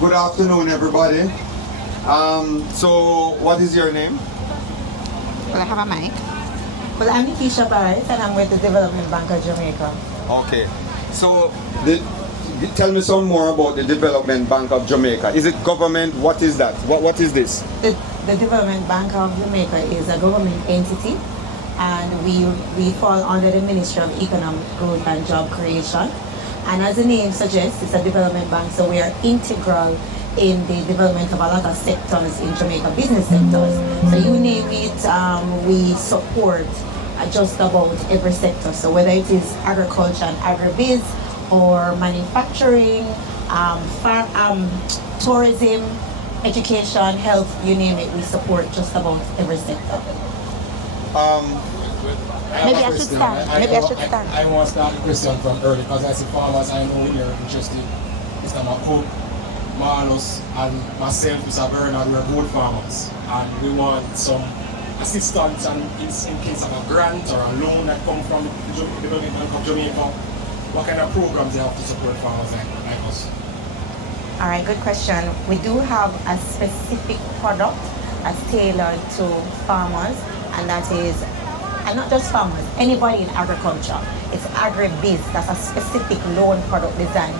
Good afternoon, everybody. So, what is your name? Will I have a mic? Well, I'm Keisha Barrett and I'm with the Development Bank of Jamaica. Okay. So, tell me some more about the Development Bank of Jamaica. Is it government? What is that? What is this? The Development Bank of Jamaica is a government entity and we fall under the Ministry of Economic Growth and Job Creation. And as the name suggests, it's a development bank, so we are integral in the development of a lot of sectors in Jamaica, business sectors. So you name it, we support just about every sector. So whether it is agriculture and agribiz, or manufacturing, tourism, education, health, you name it, we support just about every sector. Maybe I should start. I want to start the question from early because as a farmers I know you're interested. Mr. Makub, Marlos, and myself, Mr. Bernard, we're both farmers. And we want some assistance and in case of a grant or a loan that come from the Development Bank of Jamaica. What kind of programs they have to support farmers like us? All right, good question. We do have a specific product that's tailored to farmers, and that is, and not just farmers, anybody in agriculture. It's agribiz. That's a specific loan product designed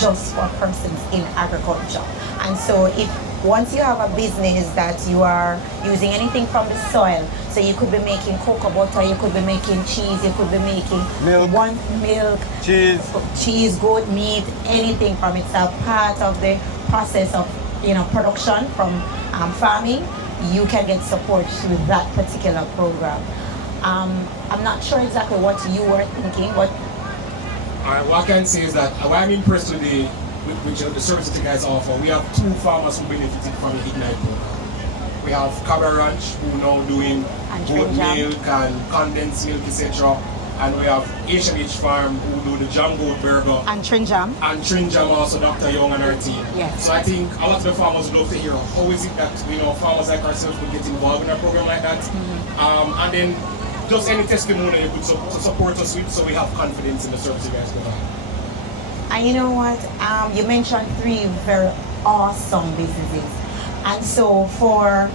just for persons in agriculture. And so if once you have a business that you are using anything from the soil, so you could be making cocoa butter, you could be making cheese, you could be making milk, cheese, goat meat, anything from it's a part of the process of production from farming, you can get support through that particular program. I'm not sure exactly what you were thinking, but what I can say is that what I'm impressed with the services you guys offer. We have two farmers who benefited from the Ignite program. We have Cabra Ranch, who now doing goat milk and condensed milk, etc. And we have H&H Farm, who do the jam goat burger. And Trinjam. And Trinjam also, Dr. Young and her team. Yes. So I think a lot of the farmers would love to hear how is it that farmers like ourselves would get involved in a program like that. Mm-hmm. And then just any testimony you could to support us with, so we have confidence in the service you guys provide. And you know what? You mentioned three very awesome businesses. And so for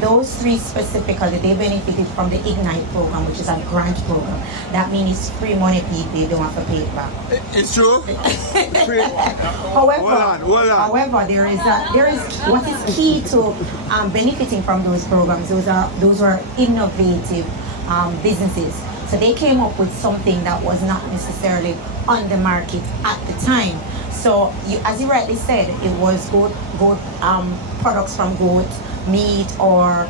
those three specifically, they benefited from the Ignite program, which is a grant program. That means it's free money, people. They don't have to pay it back. It's true. However, there is what is key to benefiting from those programs. Those are innovative businesses. So they came up with something that was not necessarily on the market at the time. So as you rightly said, it was goat products from goat meat, or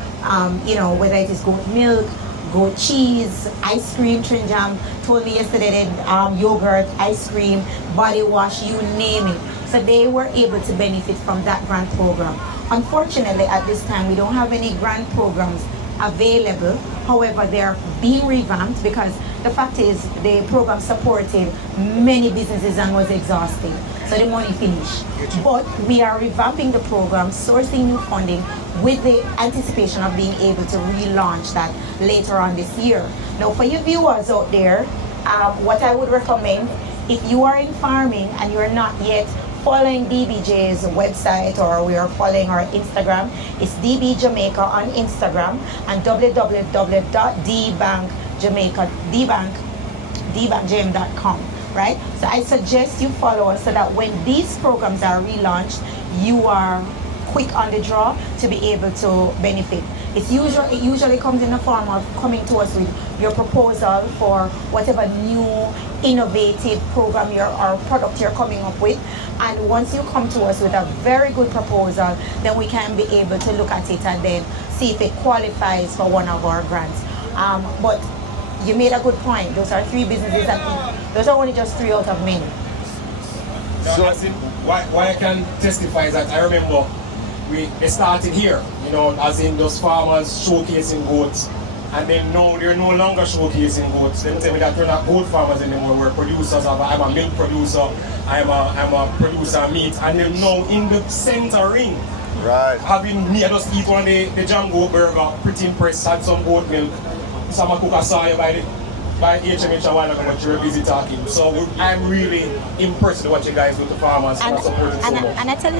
whether it is goat milk, goat cheese, ice cream. Trinjam told me yesterday that yogurt, ice cream, body wash, you name it. So they were able to benefit from that grant program. Unfortunately, at this time, we don't have any grant programs available. However, they are being revamped because the fact is the program supported many businesses and was exhausting. So the money finished. But we are revamping the program, sourcing new funding with the anticipation of being able to relaunch that later on this year. Now, for you viewers out there, what I would recommend, if you are in farming and you're not yet following DBJ's website, or we are following our Instagram, it's DB Jamaica on Instagram, and www.dbankjam.com, right? So I suggest you follow us so that when these programs are relaunched, you are quick on the draw to be able to benefit. It usually comes in the form of coming to us with your proposal for whatever new innovative program or product you're coming up with. And once you come to us with a very good proposal, then we can be able to look at it and then see if it qualifies for one of our grants. But you made a good point. Those are three businesses, those are only just three out of many. So why I can testify is that I remember they started here, as in those farmers showcasing goats, and then now they're no longer showcasing goats. They tell me that we're not goat farmers anymore, we're producers. I'm a milk producer, I'm a producer of meat, and then now in the center ring, right, having me, I just eat one of the jam goat burger, pretty impressed, had some goat milk. Some cook a saw you by the by HMH a while ago, but you were busy talking. So I'm really impressed with what you guys do to farmers and supporting so much. And I tell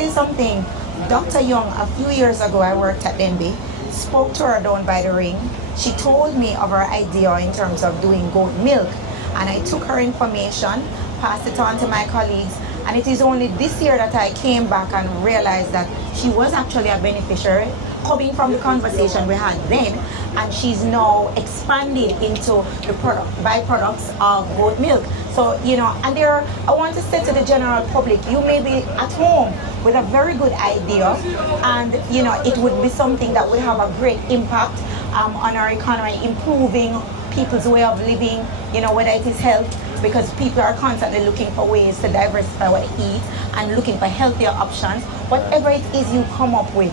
you something. Dr. Young, a few years ago, I worked at Denby, spoke to her down by the ring. She told me of her idea in terms of doing goat milk, and I took her information, passed it on to my colleagues, and it is only this year that I came back and realized that she was actually a beneficiary, coming from the conversation we had then, and she's now expanded into the byproducts of goat milk. So, and I want to say to the general public, you may be at home with a very good idea, and, it would be something that would have a great impact on our economy, improving people's way of living, whether it is health, because people are constantly looking for ways to diversify what they eat and looking for healthier options. Whatever it is you come up with,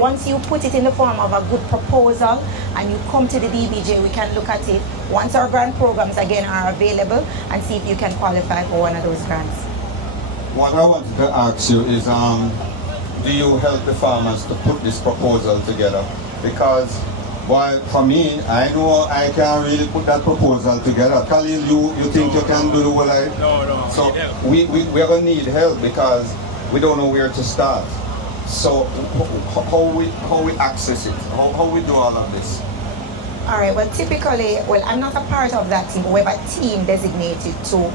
once you put it in the form of a good proposal and you come to the DBJ, we can look at it once our grant programs again are available and see if you can qualify for one of those grants. What I wanted to ask you is, do you help the farmers to put this proposal together? Because, well, for me, I know I can't really put that proposal together. Khalil, you think you can do the whole life? No. So we're going to need help because we don't know where to start. So how we access it? How we do all of this? All right, well, typically, I'm not a part of that team, but we have a team designated to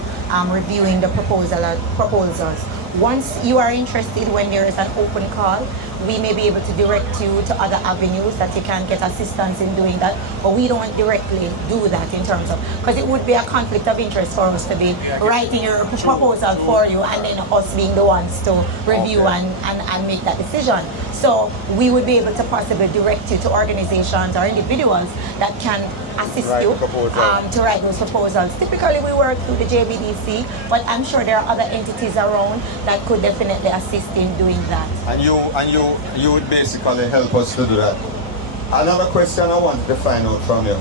reviewing the proposals. Once you are interested, when there is an open call, we may be able to direct you to other avenues that you can get assistance in doing that, but we don't directly do that in terms of, because it would be a conflict of interest for us to be writing your proposal for you and then us being the ones to review and make that decision. So we would be able to possibly direct you to organizations or individuals that can assist you to write those proposals. Typically we work through the JBDC, but I'm sure there are other entities around that could definitely assist in doing that. And you would basically help us to do that. Another question I wanted to find out from you.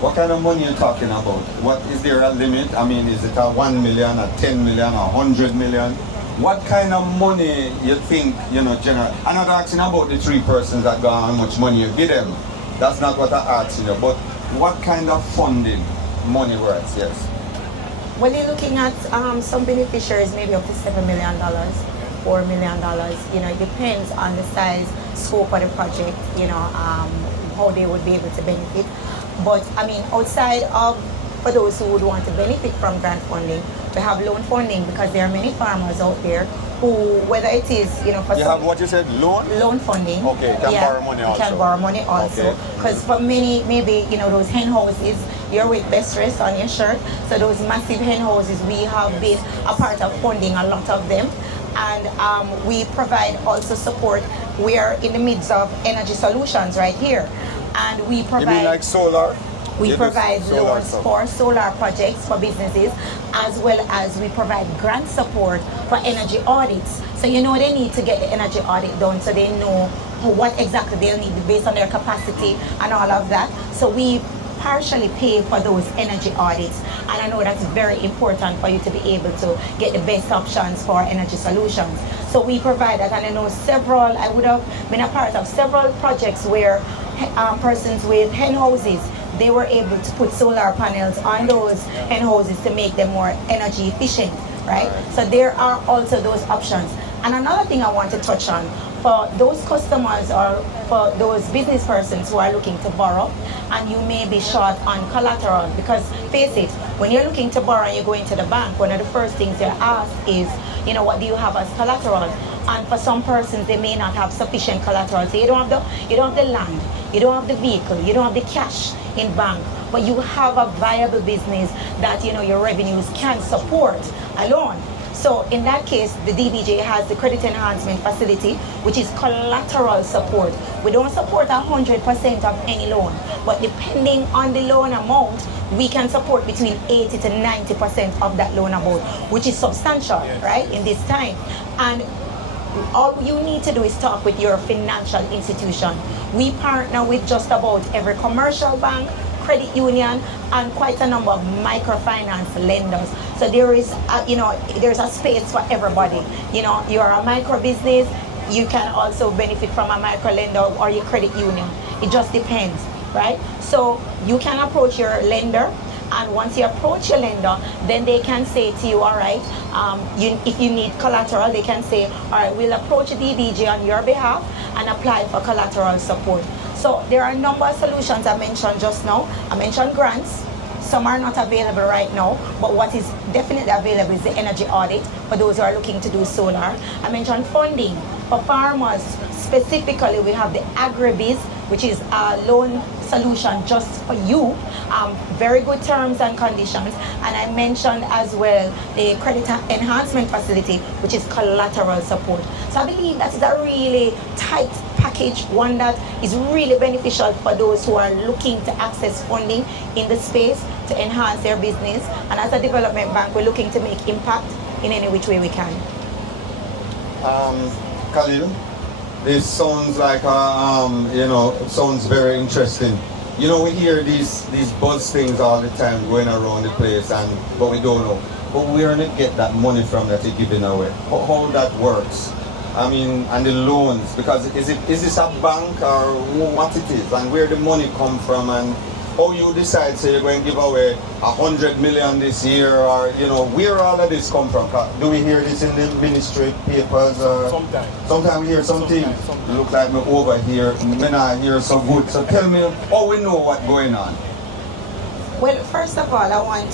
What kind of money are you talking about? What is there a limit? I mean, is it a 1 million, a 10 million, a 100 million? What kind of money you think, general? I'm not asking about the 3 persons that got how much money you give them. That's not what I'm asking you. But what kind of funding money worth, yes? Well, you're looking at some beneficiaries, maybe up to $7 million, $4 million. It depends on the size, scope of the project, how they would be able to benefit. But, outside of, for those who would want to benefit from grant funding, we have loan funding because there are many farmers out there who, whether it is, for you have what you said, loan funding. Okay, you can borrow money also. You can borrow money also. Because for many, maybe, those hen houses, you're with Best Rest on your shirt. So those massive hen houses, we have been a part of funding a lot of them. And we provide also support. We are in the midst of energy solutions right here. And we provide... You mean like solar? We provide loans for solar projects for businesses, as well as we provide grant support for energy audits. So they need to get the energy audit done so they know what exactly they'll need based on their capacity and all of that. So we partially pay for those energy audits, and I know that's very important for you to be able to get the best options for energy solutions. So we provide that, and I know I would have been a part of several projects where persons with hen houses, they were able to put solar panels on those hen houses to make them more energy efficient, right? So there are also those options. And another thing I want to touch on, for those customers or for those business persons who are looking to borrow and you may be short on collateral, because face it, when you're looking to borrow and you go into the bank, one of the first things they're asked is, what do you have as collateral? And for some persons, they may not have sufficient collateral. So you don't have the land, you don't have the vehicle, you don't have the cash in bank, but you have a viable business that your revenues can support alone. So in that case, the DBJ has the credit enhancement facility, which is collateral support. We don't support 100% of any loan, but depending on the loan amount, we can support between 80 to 90% of that loan amount, which is substantial, right, in this time. And all you need to do is talk with your financial institution. We partner with just about every commercial bank, credit union, and quite a number of microfinance lenders. So there is, there's a space for everybody. You're a micro business, you can also benefit from a micro lender or your credit union. It just depends. right? So you can approach your lender, and once you approach your lender, then they can say to you, all right, if you need collateral, they can say, all right, we'll approach DBJ on your behalf and apply for collateral support. So there are a number of solutions I mentioned just now. I mentioned grants. Some are not available right now, but what is definitely available is the energy audit for those who are looking to do solar. I mentioned funding for farmers. Specifically, we have the agribiz, which is a loan solution just for you. Very good terms and conditions. And I mentioned as well the credit enhancement facility, which is collateral support. So I believe that is a really tight package, one that is really beneficial for those who are looking to access funding in the space to enhance their business. And as a development bank, we're looking to make impact in any which way we can. Khalil, this sounds like sounds very interesting. You know, we hear these buzz things all the time going around the place, but we don't know. But where do you get that money from that you're giving away? How that works? I mean, and the loans, because is this a bank or what it is, and where the money come from, and how you decide, say, you're going to give away 100 million this year, or, where all of this come from? Do we hear this in the ministry papers? Or sometimes we hear something. Sometimes. Look like me over here, me not hear so good. So tell me how we know what's going on. Well, first of all, I want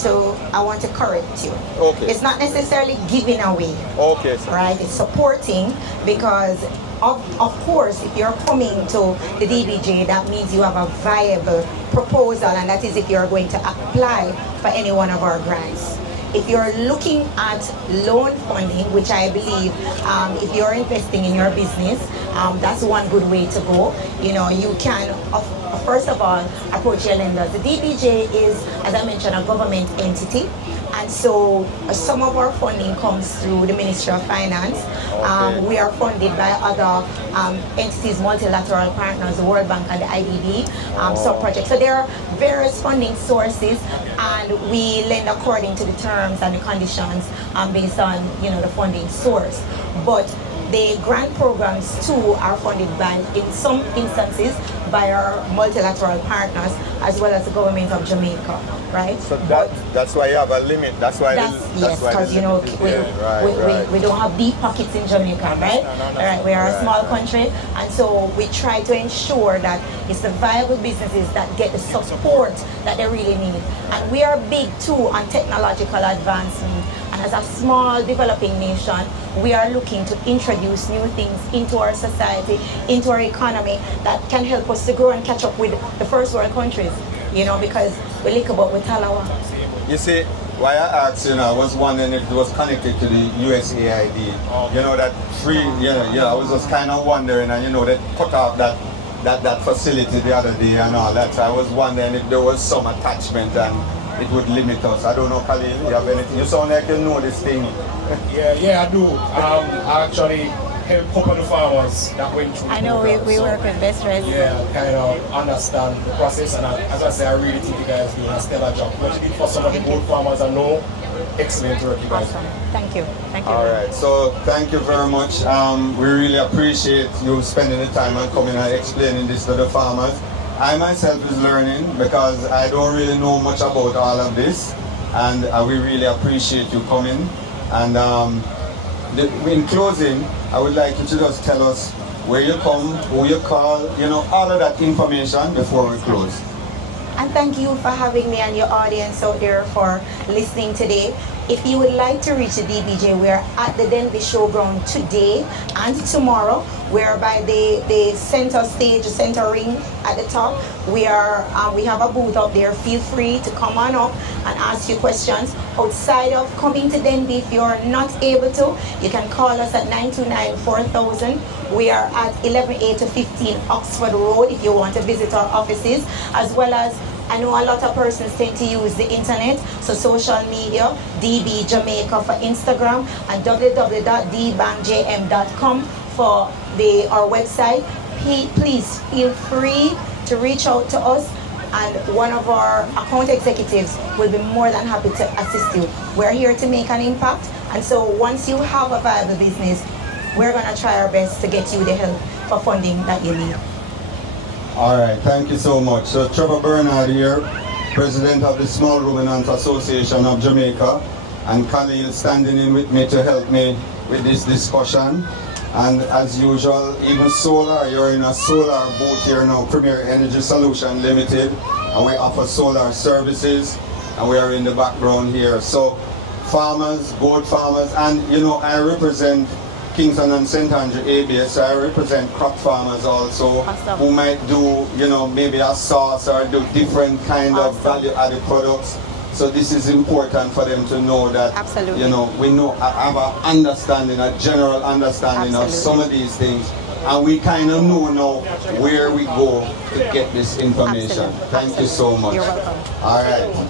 to correct you. Okay. It's not necessarily giving away. Okay, sir. Right? It's supporting, because of course, if you're coming to the DBJ, that means you have a viable proposal, and that is if you're going to apply for any one of our grants. If you're looking at loan funding, which I believe if you're investing in your business, that's one good way to go. You can, first of all, approach your lenders. The DBJ is, as I mentioned, a government entity. And so some of our funding comes through the Ministry of Finance. Okay. We are funded by other entities, multilateral partners, the World Bank and the IDB, sub-projects. So there are various funding sources, and we lend according to the terms and the conditions based on the funding source. But the grant programs too are funded by, in some instances, by our multilateral partners as well as the government of Jamaica, right? So that's why you have a limit. That's why yes, because we don't have deep pockets in Jamaica, right? Right, we are a small country, and so we try to ensure that it's the viable businesses that get the support that they really need. And we are big too on technological advancement. And as a small developing nation, we are looking to introduce new things into our society, into our economy, that can help us to grow and catch up with the first world countries, because we link about with Talawa. You see, why I asked, I was wondering if it was connected to the USAID. That free, I was just kind of wondering, and they cut off that facility the other day and all that. So I was wondering if there was some attachment and it would limit us. I don't know, Khalil, you have anything? You sound like you know this thing. Yeah, I do. I actually help a couple of the farmers that went through. I know we work with Best Res. Yeah, kind of understand the process, and as I say, I really think you guys do a stellar job. But for some of the good farmers I know, excellent work you guys do. Awesome. Thank you. All right, so thank you very much. We really appreciate you spending the time and coming and explaining this to the farmers. I myself is learning because I don't really know much about all of this, and we really appreciate you coming. And in closing, I would like you to just tell us where you come, who you call, all of that information before we close. And thank you for having me and your audience out there for listening today. If you would like to reach the DBJ, we are at the Denby Showground today and tomorrow. We're by the center stage, center ring at the top. We have a booth up there. Feel free to come on up and ask you questions. Outside of coming to Denby, if you're not able to, you can call us at 929-4000. We are at 11A to 15 Oxford Road if you want to visit our offices, as well as I know a lot of persons tend to use the internet, so social media, DB Jamaica for Instagram and www.dbankjm.com for our website. Please feel free to reach out to us, and one of our account executives will be more than happy to assist you. We're here to make an impact, and so once you have a viable business, we're going to try our best to get you the help for funding that you need. All right, thank you so much. So Trevor Bernard here, President of the Small Ruminant Association of Jamaica, and Khalil standing in with me to help me with this discussion. And as usual, even solar, you're in a solar booth here now, Premier Energy Solution Limited, and we offer solar services, and we are in the background here. So farmers, goat farmers, and you know, I represent Kingston and St. Andrew ABS, so I represent crop farmers also, Awesome. who might do, you know, maybe a sauce or do different kind of Awesome. value-added products. So this is important for them to know that, Absolutely. you know, we know, have an understanding, a general understanding of some of these things. And we kind of know now where we go to get this information. Absolutely. Thank you so much. You're welcome. All right.